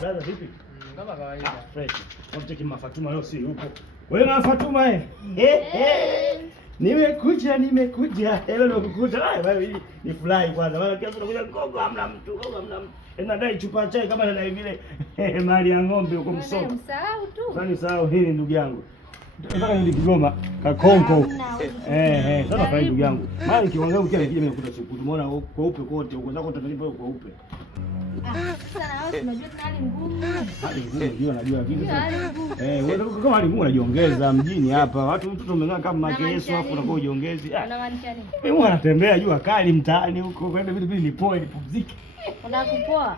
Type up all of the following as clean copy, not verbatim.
brother vipi? Kama kawaida. Fresh. Unataka Mama Fatuma leo si yupo. Wewe Mama Fatuma Nimekuja. Leo nimekukuta. Wewe ni furahi kwanza. Maana kiasi unakuja Gogo hamna mtu. Nadai chupa chai kama nadai vile mali ya ng'ombe huko Msoma. Msahau tu. Sasa sahau hili ndugu yangu. Nataka ni Kigoma, Kakonko. Sasa fanya ndugu yangu. Mara nikiongea ukija nikija nimekuta siku. Umeona kweupe kote, uko zako utalipa kweupe. Sana wewe unajua tena hali ngumu. Hali ngumu ndio najua vipi. Wewe kama hali ngumu unajiongeza mjini hapa. Watu mtoto umeng'aa kama Yesu hapo unakuwa ujiongezi. Unamaanisha nini? Mimi anatembea jua kali mtaani huko kwenda vitu vile nipoe nipumzike. Unakupoa?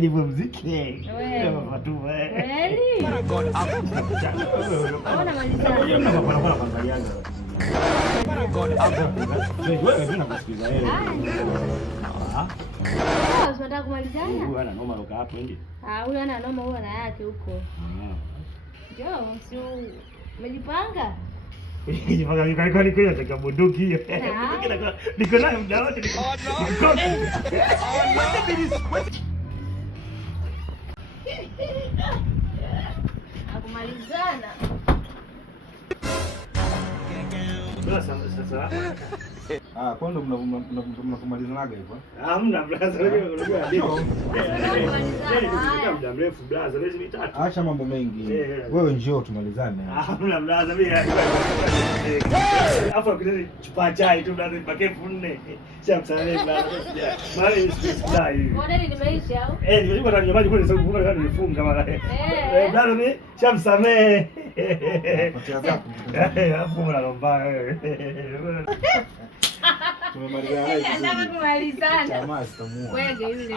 Nipumzike. Wewe Fatuma. Kweli? Ona malizana. Wewe unakusikiza wewe. Unataka kumalizana? Huyu ana noma loka hapo nje. Huyu ana noma, huyu ana yake huko. Njoo, si umejipanga? Jipanga niko nataka bunduki hiyo. Niko nayo muda wote niko. Akumalizana. Sasa. Kwa ndo mnakumalizanaga hivyo? Hamna blaza, unajua ndio. Muda mrefu blaza, miezi mitatu. Acha mambo mengi. Wewe njoo tumalizane. Hamna blaza, mimi afa kile chupa chai tu blaza pakefu 4. Shamsamehe blaza. Mali usisidai. Modeli nimeisha au? Nilikuwa ndani maji kule sababu funga nimefunga mara. Blaza mimi shamsamehe. Patia zako. Hapo mnalomba wewe. Tumemalizana. Nataka kumalizana. Jamaa sitamua. Wewe yule.